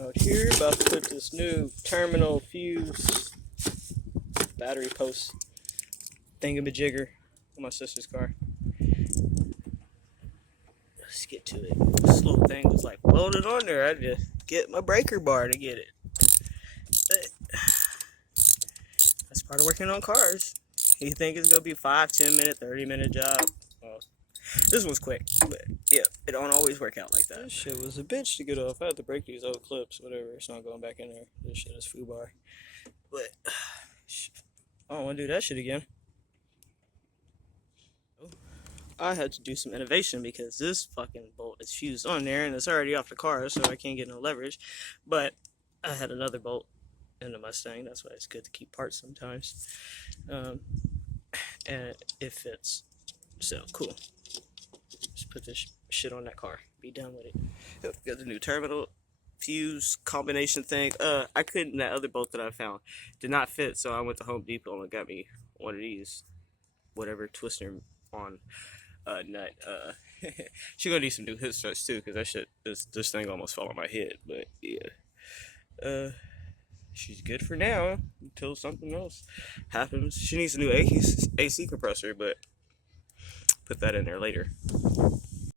Out here, about to put this new terminal fuse battery post thingamajigger on my sister's car. Let's get to it. This little thing was like welded on there. I had to get my breaker bar to get it. But that's part of working on cars. You think it's gonna be 5, 10 minute, 30-minute job? Well, this one's quick, but yeah, it don't always work out like that. This shit was a bitch to get off. I had to break these old clips, whatever. It's not going back in there. This shit is foobar. But I don't want to do that shit again. I had to do some innovation because this fucking bolt is fused on there and it's already off the car, so I can't get no leverage. But I had another bolt in the Mustang. That's why it's good to keep parts sometimes. And it fits. So cool. Just put this shit on that car. Be done with it. Yep, got the new terminal fuse combination thing. I couldn't. That other bolt that I found did not fit, so I went to Home Depot and got me one of these, whatever twister on nut. She gonna need some new hip struts too, cause that shit, this thing almost fell on my head. But yeah, she's good for now until something else happens. She needs a new AC compressor, but put that in there later.